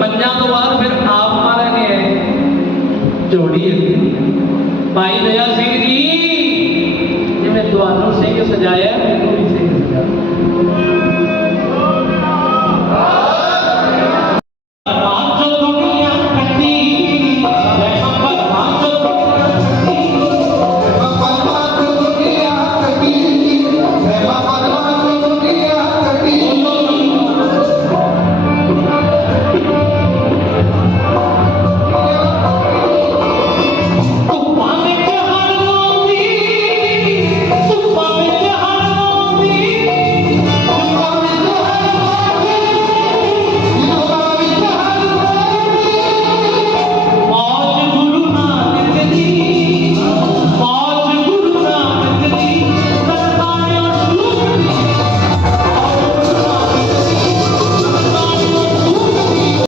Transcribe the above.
ਪੰਜਾਂ ਤੋਂ ਬਾਅਦ ਫਿਰ ਆਪ ਮਹਾਰਾਜ ਨੇ ਝੋੜੀ ਭਾਈ ਦਇਆ ਸਿੰਘ ਜੀ, ਜਿਵੇਂ ਤੁਹਾਨੂੰ ਸਿੰਘ ਸਜਾਇਆ, ਮੈਨੂੰ ਵੀ